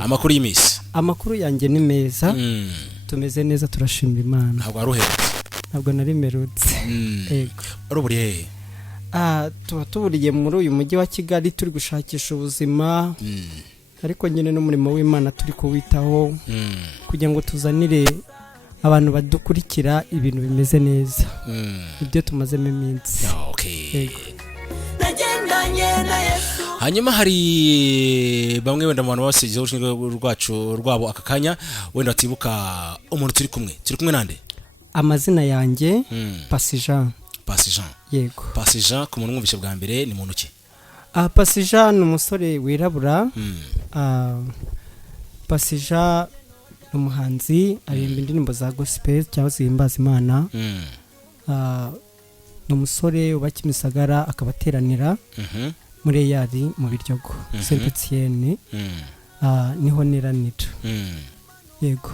Amakuru y'imisi. Amakuru yanjye ni meza. Tumeze neza turashimira Imana. Ntabwo aruherutse. Ntabwo narimerutse. Yego. Aruburiye hehe? Tuba tuburiye muri uyu mujyi wa Kigali turi gushakisha ubuzima. Ariko nyine n'umurimo w'Imana turi kuwitaho kugira ngo tuzanire abantu badukurikira ibintu bimeze neza. Ibyo tumazemo iminsi. Okay. Hanyuma hari bamwe wenda mu bantu basigize urushinge rwacu rwabo akakanya wenda batibuka umuntu turi kumwe nande? Amazina yanjye Pasi Jean. Pasi Jean. Yego. Pasi Jean ku muntu mwumvishe bwa mbere ni muntu ki? Pasi Jean ni umusore wirabura. Pasi Jean ni umuhanzi aririmba indirimbo za gospel cyangwa zihimbaza Imana. Ni umusore uba Kimisagara akabateranira muri yari mu Biryogo Saint Etienne. Niho niranira. Yego.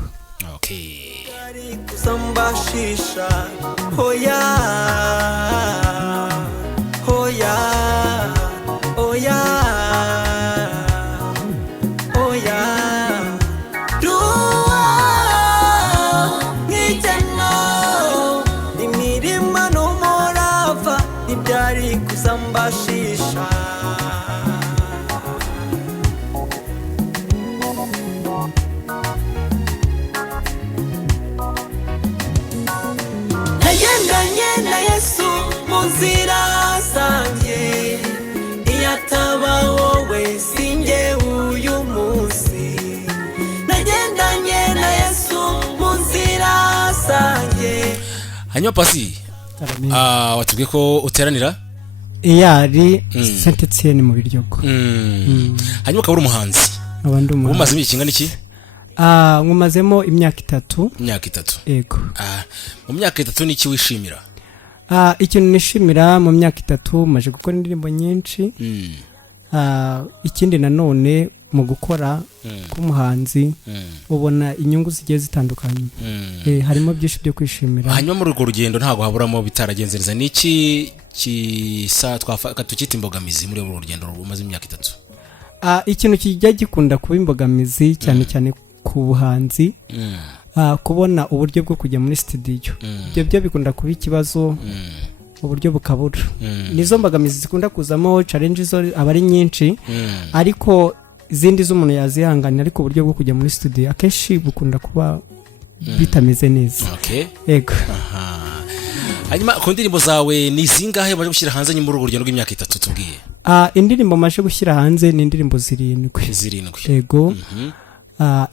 Okay. Kusambashisha hoya hoya hoya hoya ruwa nk'ijyano imirima n'umurava ntibyari kusambashisha. Nagendanye na Yesu muzira zanjye, iyataba wowe sinjye uyu munsi. Nagendanye na Yesu muzira zanjye. Hanyuma Pasi, watubwiye ko uteranira? Iyari Saint Etienne mu Biryogo. Hanyuma ukaba uri umuhanzi. Abandi umuhanzi. Umaze iki kingana iki? Nkumazemo imyaka 3. Imyaka 3. Yego. Mu myaka 3 niki wishimira? Ikintu nishimira mu myaka 3 maje gukora indirimbo nyinshi. Ikindi nanone mu gukora k'umuhanzi ubona inyungu zigiye zitandukanye. Harimo byinshi byo kwishimira. Hanyuma muri urwo rugendo ntago haburamo bitaragenzereza niki kisa twafaka tukita imbogamizi muri urwo rugendo rumaze imyaka 3? Ikintu kijya gikunda kuba imbogamizi cyane cyane ku buhanzi. Kubona uburyo bwo kujya muri studio. Ibyo bikunda kuba ikibazo. Uburyo bukabura. Nizo mbogamizi zikunda kuzamo challenges abari nyinshi. Ariko izindi z'umuntu yazihangana ariko uburyo bwo kujya muri studio akeshi bukunda kuba bitameze neza. Okay. Yego. Hanyuma ku ndirimbo zawe ni zingahe baje gushyira hanze nyuma urugendo rw'imyaka 3 tubwiye? Indirimbo maje gushyira hanze ni indirimbo 7. Yego.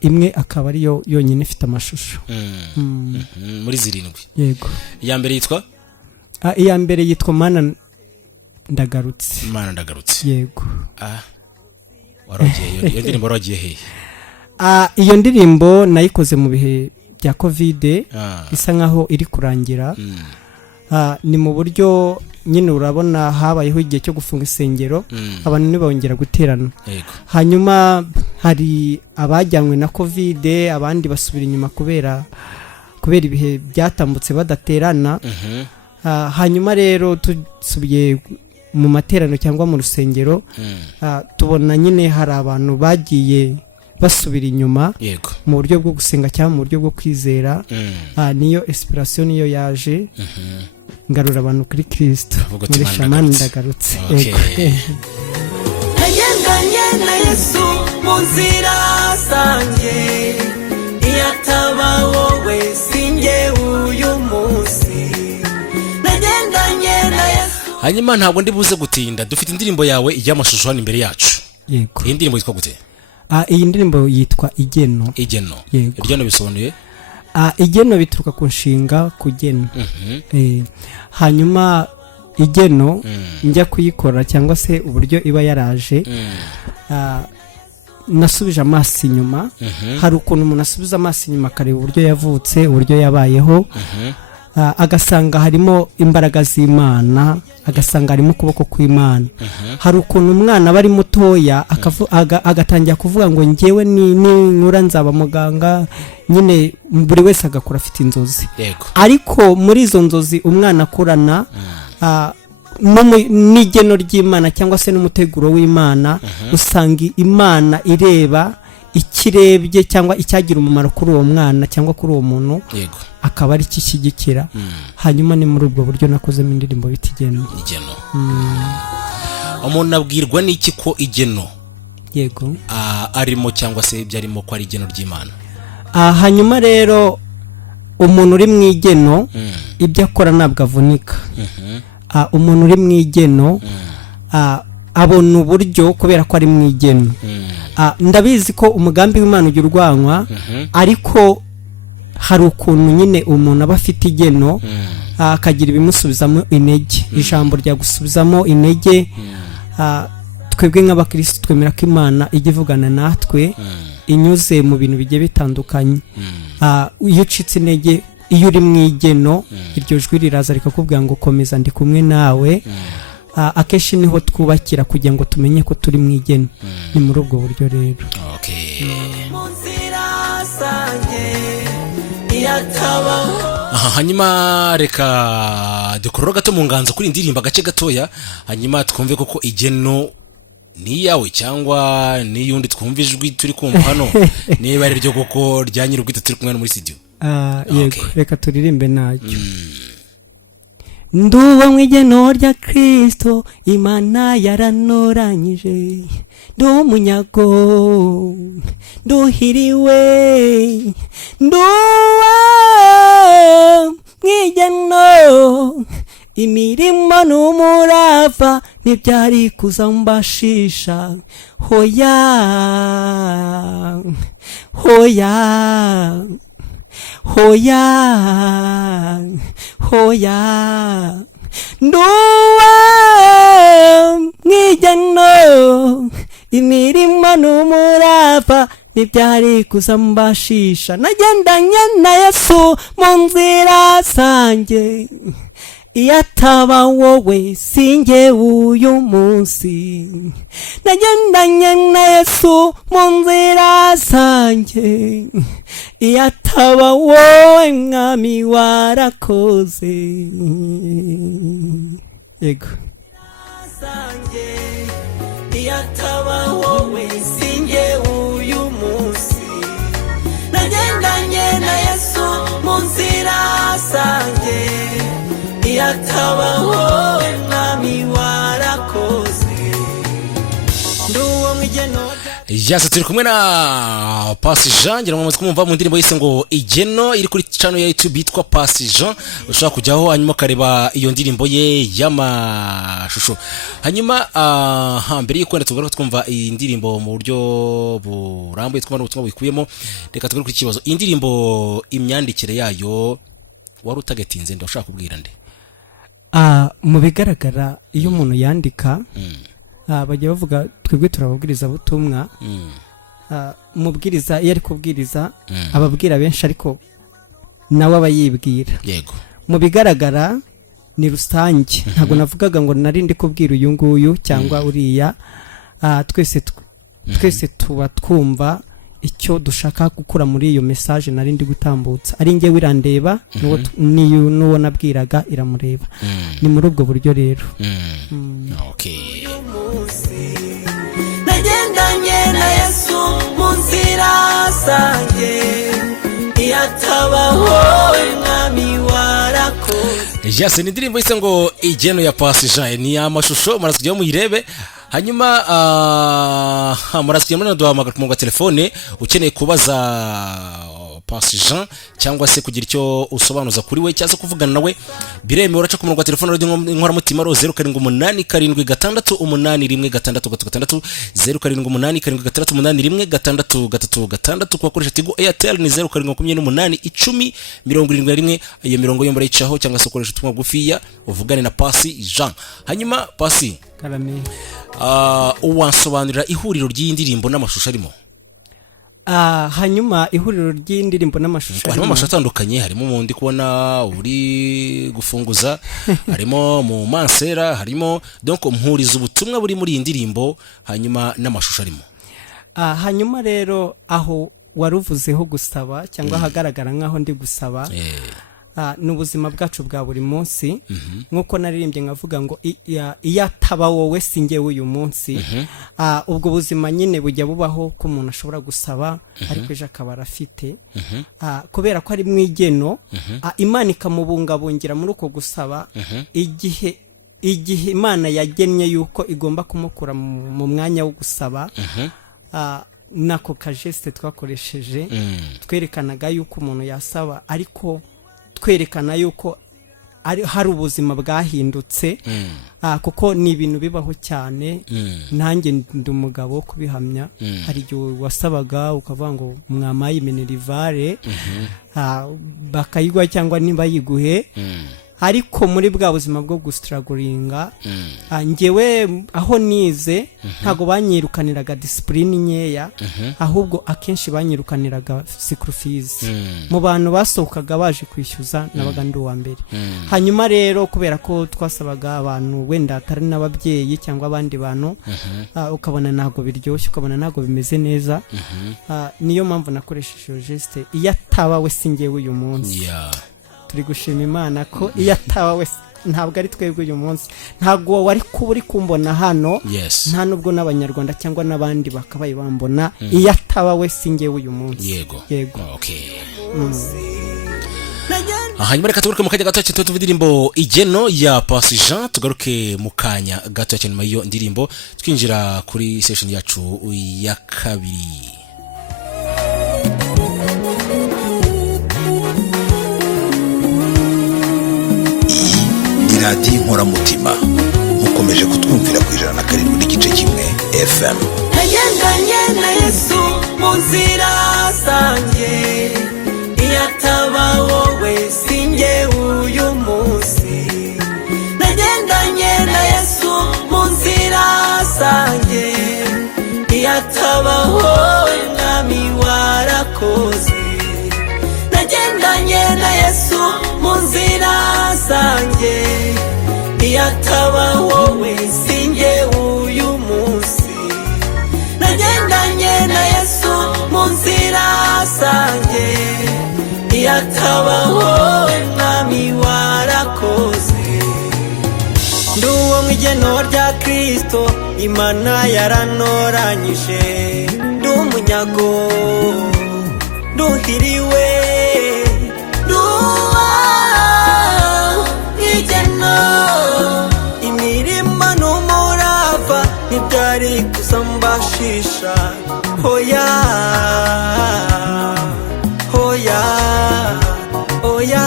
Imwe akaba ari yo yonyine ifite amashusho. Muri 7. Yego. Iya mbere yitwa? Iya mbere yitwa Mana Ndagarutse. Mana Ndagarutse. Yego. Waragiye iyo ndirimbo waragiye hehe? Iyo ndirimbo nayikoze mu bihe bya Covid. Isa nkaho iri kurangira. Ni mu buryo nyine urabona habayeho igihe cyo gufunga isengero. Abantu ntibongera guterana. Hanyuma hari abajyanywe na Covid, abandi basubira inyuma kubera ibihe byatambutse badaterana. Hanyuma rero tusubiye mu materano cyangwa mu rusengero. Tubona nyine hari abantu bagiye basubira inyuma mu buryo bwo gusenga cyangwa mu buryo bwo kwizera. Niyo inspiration niyo yaje ngarura abantu kuri Kristo muri Mana Ndagarutse. Nagendanye na Yesu muzira zanjye, iyataba wowe sinjye uyu munsi. Nagendanye na Yesu. Hanyuma ntabwo ndi buze gutinda, dufite indirimbo yawe ijya amashusho hano imbere yacu. Yego. Iyi ndirimbo yitwa gute? Iyi ndirimbo yitwa Igeno. Igeno. Yego. Iryo bisobanuye? Igeno bituruka ku nshinga kugena. Hanyuma igeno njya kuyikora cyangwa se uburyo iba yaraje. Nasubije amaso inyuma. Hari ukuntu umuntu asubiza amaso inyuma akareba uburyo yavutse, uburyo yabayeho. Agasanga harimo imbaraga z'Imana, agasanga harimo ukuboko kw'Imana. Hari ukuntu umwana bari mutoya agatangira kuvuga ngo njyewe ni nkura nzaba muganga, nyine buri wese agakura afite inzozi. Ariko muri izo nzozi umwana akurana n'igeno ry'Imana cyangwa se n'umuteguro w'Imana, usanga Imana ireba ikirebye cyangwa icyagira umumaro kuri uwo mwana cyangwa kuri uwo muntu yego akaba ari kishyigikira hanyuma ni muri ubwo buryo nakozemo indirimbo bita igeno. Umuntu abwirwa n'iki ko igeno yego arimo cyangwa se byarimo ko ari igeno ry'Imana? Hanyuma rero umuntu uri mu igeno ibyo akora ntabwo avunika. Umuntu uri mu igeno abona uburyo kubera ko ari mu igeno. Ndabizi ko umugambi w'Imana ujya urwanywa ariko hari ukuntu nyine umuntu aba afite igeno akagira ibimusubizamo intege. Ijambo rya gusubizamo intege twebwe nk'abakristo twemera ko Imana ijya ivugana natwe inyuze mu bintu bigiye bitandukanye. Iyo ucitse intege iyo uri mu igeno iryo jwi riraza rikakubwira ngo komeza ndi kumwe nawe. Akenshi niho twubakira kugira ngo tumenye ko turi mu igeno. Ni muri ubwo buryo rero. Hanyuma reka dukorora gato mu nganzo kuri indirimbo agace gatoya hanyuma twumve koko igeno ni yawe cyangwa ni yundi twumva ijwi turi kumva hano niba ari ryo koko rya nyir'ubwite turi kumwe muri studio. Yego reka turirimbe nacyo. Nduwo mu igeno rya Kristo Imana yaranoranyije, ndumunyago nduhiriwe, nduwo mu igeno imirimo n'umurava ntibyari kuzambashisha. Hoya hoya hoya hoya nduwa mwigeno imirimo n'umurava ntibyari kuzambashisha. Nagendanye na Yesu mu nzira zanjye, iyo ataba wowe sinjye uyu munsi. Nagendanye na Yesu mu nzira zanjye, iyo ataba wowe mwami warakoze. Yego iyo ataba wowe sinjye uyu munsi. Nagendanye na Yesu mu nzira zanjye, iyo ataba wowe mwami warakoze. Nduwo mu igeno. Yes, turi kumwe na Pasi Jean, ngira ngo kumumva mu ndirimbo yise ngo igeno iri kuri channel ya YouTube yitwa Pasi Jean. Ushaka kujyaho hanyuma kareba iyo ndirimbo ye y'amashusho. Hanyuma mbere y'uko ndatugaruka twumva iyi ndirimbo mu buryo burambuye twumva n'ubutumwa bikuyemo, reka tugaruke ku kibazo. Iyi ndirimbo imyandikire yayo wari utagetinze ndashaka kubwira nde? Mu bigaragara iyo umuntu yandika bajya bavuga twebwe turababwiriza butumwa. Umubwiriza iyo ari kubwiriza ababwira benshi ariko nawe aba yibwira. Yego mu bigaragara ni rusange. Ntabwo navugaga ngo nari ndi kubwira uyu nguyu cyangwa uriya. Twese tuba twumva icyo dushaka gukura muri iyo message nari ndi gutambutsa. Ari njye wirandeba n'uwo nabwiraga iramureba. Ni muri ubwo buryo rero. Okay. Nagendanye na Yesu mu nzira zanjye, iyo ataba wowe mwami warakoze. Yes, ni indirimbo yise ngo igeno ya Pasi Jean. Ni amashusho muraza kujyaho muyirebe. Hanyuma muraza kujya muri duhamagara ku telefone ukeneye kubaza Pasi Jean cyangwa se kugira icyo usobanuza kuri we cyangwa kuvugana nawe biremewe. Uraca ku murongo wa telefone inkoramutima 0787811636 0787811636 kubakoresha Tigo Airtel ni 07881071 iyo mirongo yo murayicaho cyangwa se ukoresha utumwa gufiya uvugane na Pasi Jean. Hanyuma Pasi Karame uwansobanurira ihuriro ry'indirimbo n'amashusho arimo? Hanyuma ihuriro ry'indirimbo n'amashusho harimo amashusho atandukanye. Harimo umundi kubona uri gufunguza, harimo mu mansera, harimo donc mpuriza ubutumwa buri muri iyi ndirimbo hanyuma n'amashusho arimo. Hanyuma rero aho waruvuzeho gusaba cyangwa hagaragara nkaho ndi gusaba. n'ubuzima bwacu bwa buri munsi nkuko naririmbye ngavuga ngo iyo ataba wowe singe uyu munsi ubwo buzima nyine bujya bubaho ko umuntu ashobora gusaba ariko ejo akaba arafite kubera ko ari mu igeno Imana ikamubungabungira muri uko gusaba igihe Imana yagennye yuko igomba kumukura mu mwanya wo gusaba nako kajeste twakoresheje twerekanaga yuko umuntu yasaba ariko twerekana yuko hari ubuzima bwahindutse kuko ni ibintu bibaho cyane nanjye ndi umugabo wo kubihamya hari igihe wasabaga ukavuga ngo mwamaye minerivare bakayigwa cyangwa niba yiguhe ariko muri bwa buzima bwo gustragulinga ngewe aho nize ntago banyirukaniraga discipline nyeya ahubwo akenshi banyirukaniraga sacrifice mu bantu basohokaga baje kwishyuza nabaga ndi uwa mbere hanyuma rero kubera ko twasabaga abantu wenda atari n'ababyeyi cyangwa abandi bantu ukabona ntago biryoshye ukabona ntago bimeze neza niyo mpamvu nakoresheje geste iyo ataba we singewe uyu munsi turi gushima Imana ko iyo ataba we ntabwo ari twebwe uyu munsi ntabwo wari kuba uri kumbona hano nta nubwo n'abanyarwanda cyangwa n'abandi bakabaye bambona iyo ataba we singewe uyu munsi yego hanyuma reka tugaruke mu kanya gato cyane tuvuga indirimbo igeno ya Pasi Jean tugaruke mu kanya gato cyane nyuma y'iyo ndirimbo twinjira kuri session yacu ya kabiri. radiyo inkoramutima mukomeje kutwumvira ku 107.1 FM. nagendanye na Yesu mu nzira zanjye iyo ataba wowe singe uyu munsi nagendanye na Yesu mu nzira zanjye iyo ataba wowe mwami warakoze nagendanye na Yesu mu nzira zanjye iyo ataba wowe singe uyu munsi nagendanye na Yesu mu nzira zanjye iyo ataba wowe mwami warakoze ndi uwo mu igeno rya Kristo Imana yaranoranyije ndi umunyago nduhiriwe ntibyari kuzambashisha hoya hoya hoya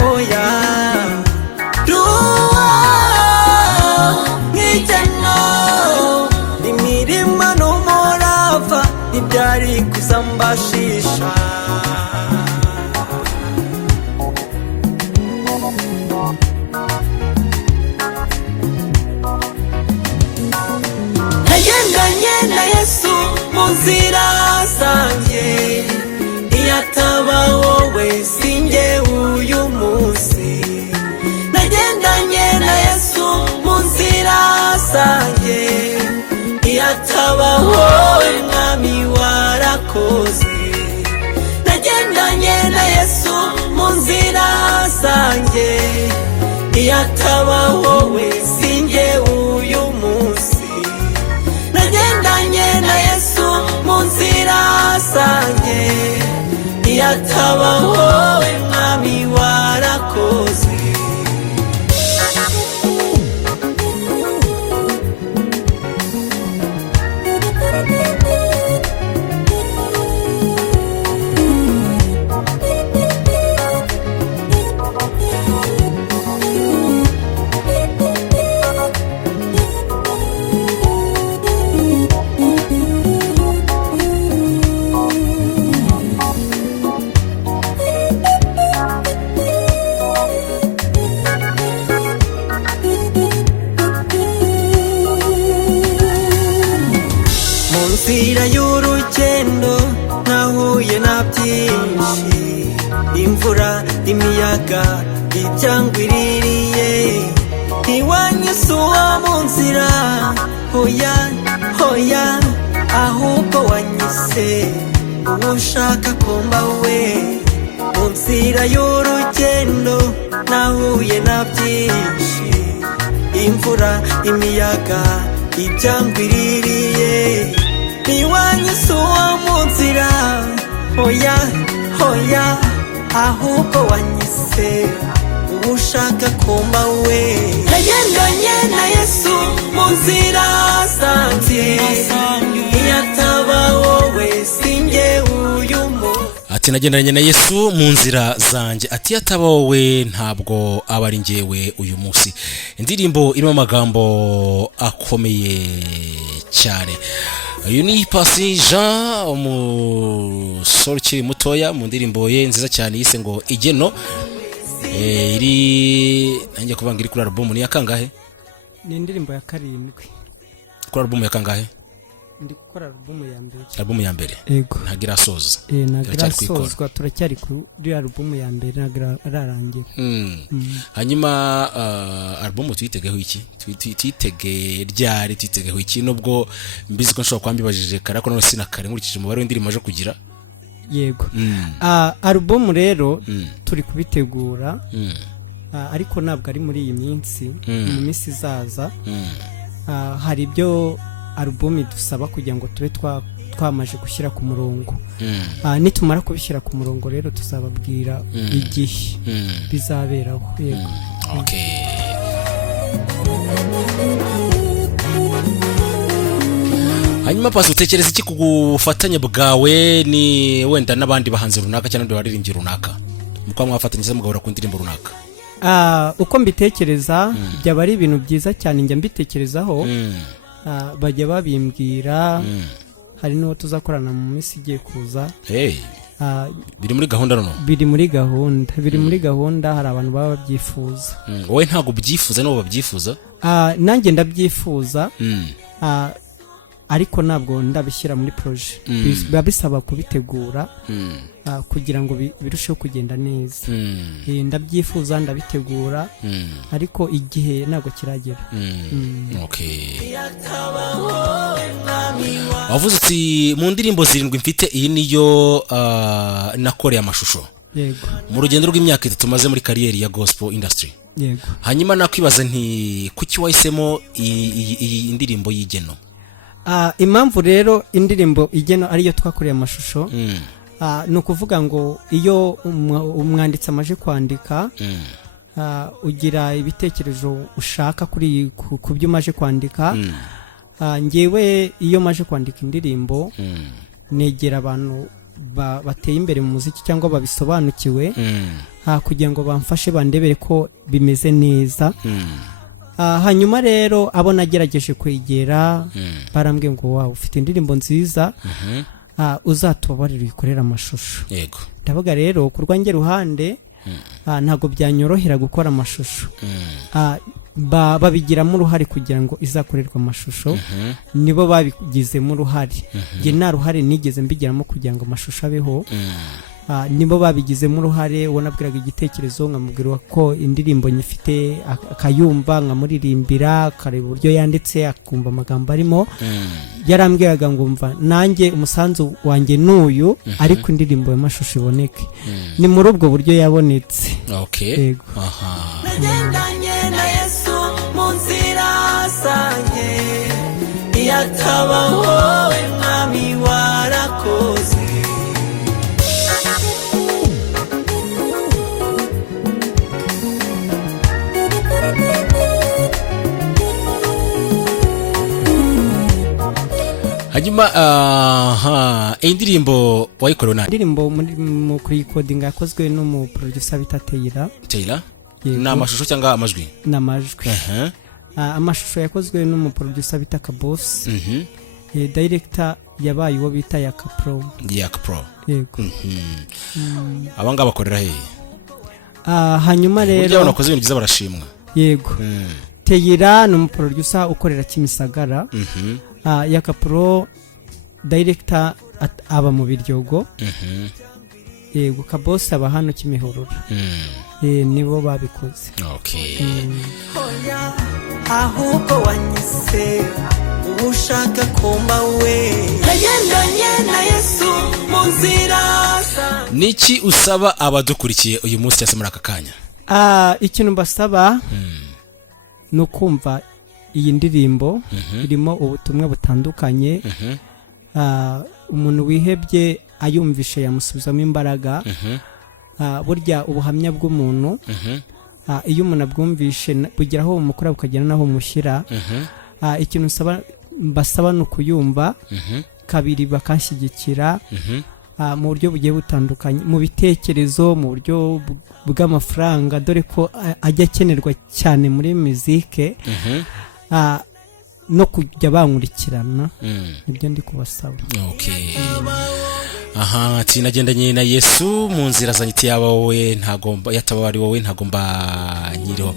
hoya ruwa nk'igeno imirima n'umurava ntibyari kuzambashisha nagendanye na Yesu mu nzira zanjye iyo ataba wowe singe uyu munsi nagendanye na Yesu mu nzira zanjye iyo ataba wowe mwami warakoze nagendanye na Yesu mu nzira zanjye iyo ataba wowe singe uyu munsi nagendanye na Yesu mu nzira zanjye iyo ataba wowe mwami warakoze nzira y'urugendo nahuye na byinshi imvura imiyaga ibyangwiririye ntiwanyusuwa mu nzira hoya hoya ahubwo wanyise uwo ushaka kumba we mu nzira y'urugendo nahuye na byinshi, imvura imiyaga ibyangwiririye, ntiwanyise uwo mu nzira, hoya hoya, ahubwo wanyise ushaka kumba we. Nagendanye na Yesu mu nzira zanjye, iyataba wowe sinjye uyu ati nagendanye na Yesu mu nzira zanjye, ati yataba wowe ntabwo aba ari njyewe uyu munsi. Indirimbo irimo amagambo akomeye cyane. Uyu ni Pasi Jean, umusore ukiri mutoya, mu ndirimbo ye nziza cyane yise ngo Igeno. Iri nanjye kuvanga iri kuri album ni yakangahe? Ni indirimbo ya 7 kuri album yakangahe? Ndi gukora album ya mbere. Album ya mbere Yego. ntagira soza. Ntagira sozwa, turacyari kuri album ya mbere, ntagira ararangira. Hanyuma album tuyitegeho iki? Tuyitege ryari? Tuyitegeho iki? Nubwo mbizi ko nshobora kwambibajije kare ko no sinakare nkurikije umubare w'indirimbo aje kugira. Yego. Album rero turi kubitegura, ariko ntabwo ari muri iyi minsi, mu minsi izaza. Hari ibyo album dusaba kugira ngo tube twamaje gushyira ku murongo. Nitumara kubishyira ku murongo rero tuzababwira igihe bizaberaho. Yego. Okay. Hanyuma Pasi, utekereza iki ku gufatanya bwawe ni wenda n'abandi bahanzi runaka cyangwa baririmbyi runaka, muko mwafatanyije mugahora ku ndirimbo runaka? Uko mbitekereza byaba ari ibintu byiza cyane, njya mbitekerezaho. Bajya babimbwira, hari n'uwo tuzakorana mu minsi igiye kuza. Biri muri gahunda none? Biri muri gahunda, hari abantu baba babyifuza. Wowe ntago ubyifuza n'abo babyifuza? Nanjye ndabyifuza, ariko ntabwo ndabishyira muri projet. Biba bisaba kubitegura kugira ngo birusheho kugenda neza. Ndabyifuza, ndabitegura, ariko igihe ntabwo kiragera. Okay. Wavuze uti mu ndirimbo 7 mfite iyi niyo nakoreye amashusho. Yego. Mu rugendo rw'imyaka 3 maze muri kariyeri ya gospel industry. Yego. Hanyuma nakwibaza nti kuki wahisemo iyi indirimbo y'Igeno? Impamvu rero indirimbo Igeno ariyo twakoreye amashusho, ni ukuvuga ngo iyo umwanditsi amaje kwandika, ugira ibitekerezo ushaka ku byo umaje kwandika. Ngewe iyo maje kwandika indirimbo, negera abantu bateye imbere mu muziki cyangwa babisobanukiwe, kugira ngo bamfashe bandebere ko bimeze neza. Hanyuma rero abo nagerageje kwegera barambwiye ngo wow, ufite indirimbo nziza, uzatubabarira uyikorera amashusho. Yego. Ndavuga rero ku rwanjye ruhande, ntago byanyorohera gukora amashusho. Babigiramo uruhare kugira ngo izakorerwe amashusho, nibo babigizemo uruhare. Nge nta ruhare nigeze mbigiramo kugira ngo amashusho abeho. Nibo babigizemo uruhare. Uwo nabwiraga igitekerezo nkamubwira ko indirimbo nyifite, akayumva, nkamuririmbira, akareba uburyo yanditse, akumva amagambo arimo. Yarambwiraga ngo mva nanjye umusanzu wanjye n'uyu, ariko indirimbo y'amashusho iboneke. Ni muri ubwo buryo yabonetse. Okay. Yego. Nagendanye na Yesu mu nzira zanjye, iyataba wowe mwami warakoze. Hanyuma indirimbo wayikorewe nani? Indirimbo mu recording yakozwe n'umuproducer bita Taylor. Na amashusho cyangwa amajwi? N'amajwi. Amashusho yakozwe n'umuproducer bita Kaboss. Director yabaye uwo bita Yakapro. Yego. Abanga bakorera he? Hanyuma rero burya banakoze ibintu byiza barashimwa. Yego. Taylor n'umuproducer ukorera Kimisagara. Yakapro director aba mu Biryogo. Yego. Kaboss aba hano Kimihurura. Nibo babikoze. Okay. Ahubwo wanyise ushaka kumba we. Nagendanye na Yesu mu nzira. niki usaba abadukurikiye uyu munsi cyase muri aka kanya? Ikintu mbasaba ni ukumva iyi ndirimbo irimo ubutumwa butandukanye. Umuntu wihebye ayumvishe yamusubizamo imbaraga. Burya ubuhamya bw'umuntu iyo umuntu abwumvishe bugira aho bumukura bukagera n'aho bumushyira. Ikintu mbasaba ni ukuyumva, kabiri bakanshyigikira mu buryo bugiye butandukanye, mu bitekerezo, mu buryo bw'amafaranga, dore ko ajya akenerwa cyane muri muzike, no kujya bankurikirana. Nibyo ndi kubasaba. Aha, ati nagendanye na Yesu mu nzira zanyiti yabawe ntagomba yataba ari wowe ntagomba nyiriho.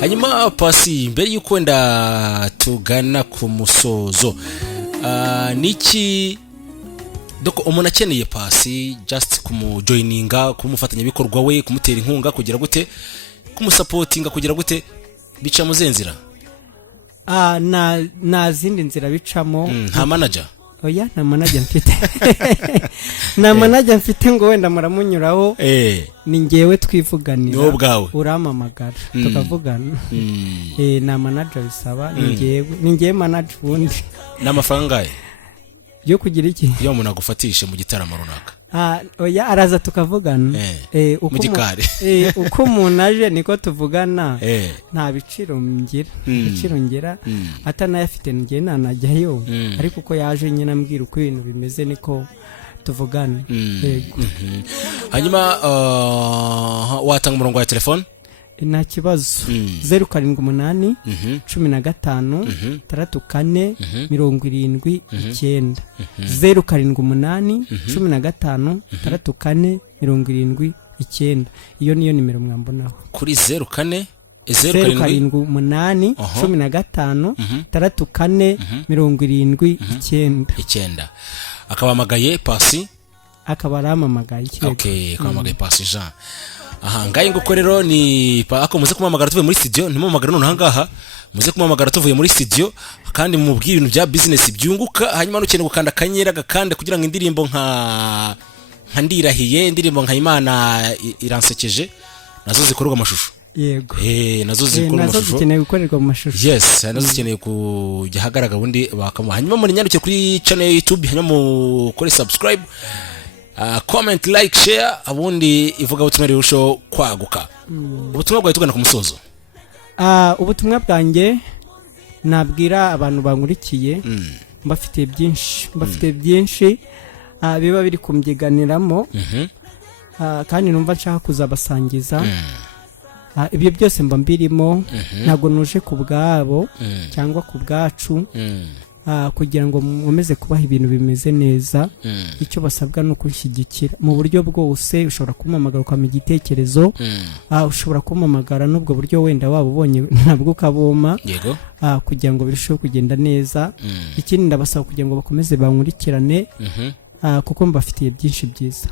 Hanyuma Pasi, mbere yuko wenda tugana ku musozo, niki doko umuntu akeneye Pasi just kumujoininga, kumufatanya bikorwa we, kumutera inkunga kugira gute, kumusupportinga kugira gute, bica mu zenzira? Na zindi nzira bicamo. Nta manager? Oya, nta manager mfite. Nta manager mfite ngo wenda muramunyuraho. Ni ngewe twivuganira. No bwawe uramamagara tukavugana. Nta manager bisaba, ni ngewe manager wundi. N'amafaranga yo kugira iki? Yo umuntu agufatishe mu gitaramo runaka. Oya, araza tukavugana. Mu gikari. Uko umuntu aje niko tuvugana. Nta biciro ngira. Atanayafite ngiye nanajyayo. Ariko uko yaje nyine ambwira uko ibintu bimeze niko tuvugana. Hanyuma watanga umurongo wa telefone? Nta kibazo. 078 15 34 79. 078 15 34 79. Iyo niyo nimero mwambonaho. Kuri 04 078 15 34 79. Akabamagaye Pasi? Akabaramamagaye. Akamamagaye Pasi Jean. Aha, ngaye nguko rero ni ako muze kumamagara tuvuye muri studio, ntimumamagara none hangaha, muze kumamagara tuvuye muri studio kandi mubwire ibintu bya business byunguka. Hanyuma nukeneye gukanda kanyera gakande kugira ngo indirimbo nka ndirahiye, indirimbo nka Imana iransekeje nazo zikorwa amashusho. Yego. Nazo zikorwa amashusho. Nazo zikeneye gukorerwa amashusho. Yes, nazo zikeneye kujya hagaragara ubundi bakamuha. Hanyuma muri nyanduke kuri channel ya YouTube, hanyuma mukore subscribe, comment, like, share, abundi ivuga ubutumwa rirusho kwaguka. Ubutumwa bwawe tugana ku musozo. Ubutumwa bwanjye nabwira abantu bankurikiye, mbafite byinshi biba biri kumbyiganiramo, kandi numva nshaka kuzabasangiza. Ibyo byose mba mbirimo, ntago nuje ku bwabo cyangwa ku bwacu, kugira ngo mumeze kubaha ibintu bimeze neza. Icyo basabwa no kunshyigikira mu buryo bwose. Ushobora kumamagara ukampa igitekerezo, ushobora kumamagara n'ubwo buryo wenda waba ubonye nabwo ukaboma, kugira ngo birusheho kugenda neza. Ikindi ndabasaba kugira ngo bakomeze bankurikirane, kuko mbafitiye byinshi byiza.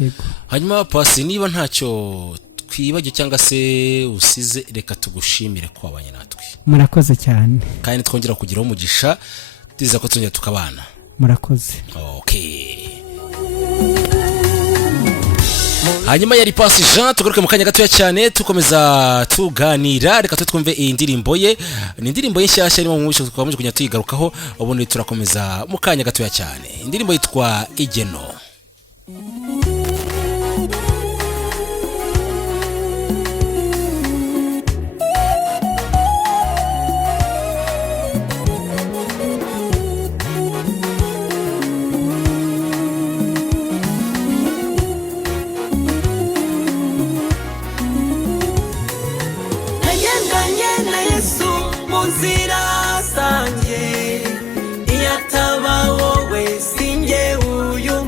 Yego. Hanyuma Pasi, niba ntacyo twibajye cyangwa se usize, reka tugushimire ko wabanye natwe. Murakoze cyane, kandi twongera kugira umugisha, tuza ko tuzongera tukabana. Murakoze. Hanyuma yari Pasi Jean, tugaruke mu kanya gatoya cyane tukomeza tuganira. Reka twumve iyi ndirimbo ye, ni indirimbo y'ishyashya irimo mu bisho twakomeje kunya tuyigarukaho, ubundi turakomeza mu kanya gatoya cyane. Indirimbo yitwa Igeno. Nzira zanjye iyataba wowe sinjye uyu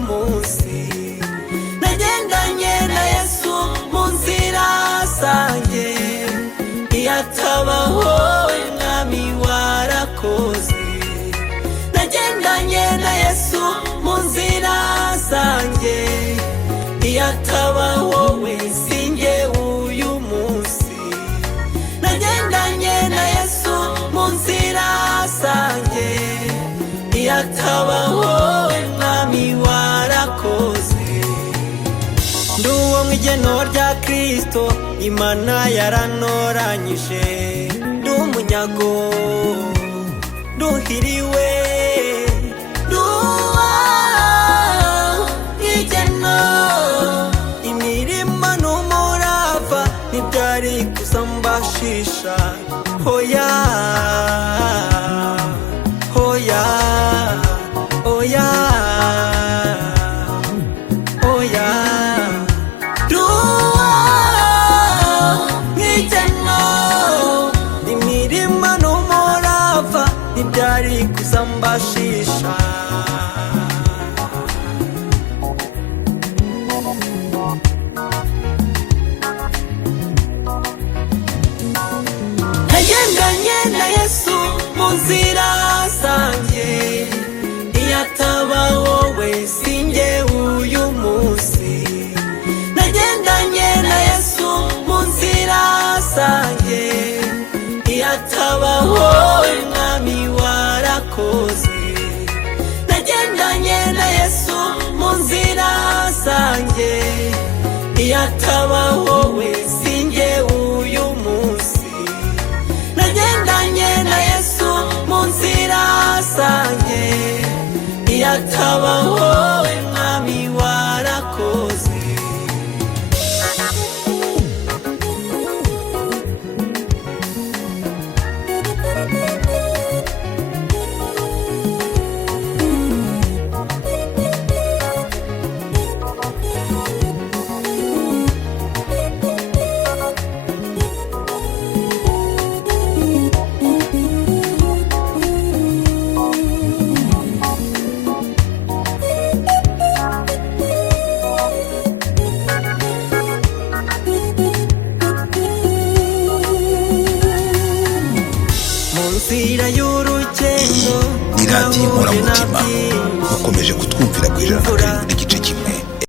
imana yaranoranyije ndi umunyago nduhiriwe nduwa igeno imirimo n'umurava ntibyari kuzambashisha hoya hoya oya oya duwa nk'igeno imirimo n'umurava ntibyari kuzambashisha nagendanye na Yesu mu nzira zanjye iyo ataba wowe sinjye uyu munsi nagendanye na Yesu mu nzira zanjye iyo ataba wowe mwami warakoze nagendanye na Yesu mu nzira zanjye iyo ataba wowe sinjye uyu munsi nagendanye na Yesu mu nzira zanjye iyo ataba wowe mwami warakoze nzira y'urugendo ni radiyo inkoramutima mukomeje kutwumvira ku ijana na karindwi n'igice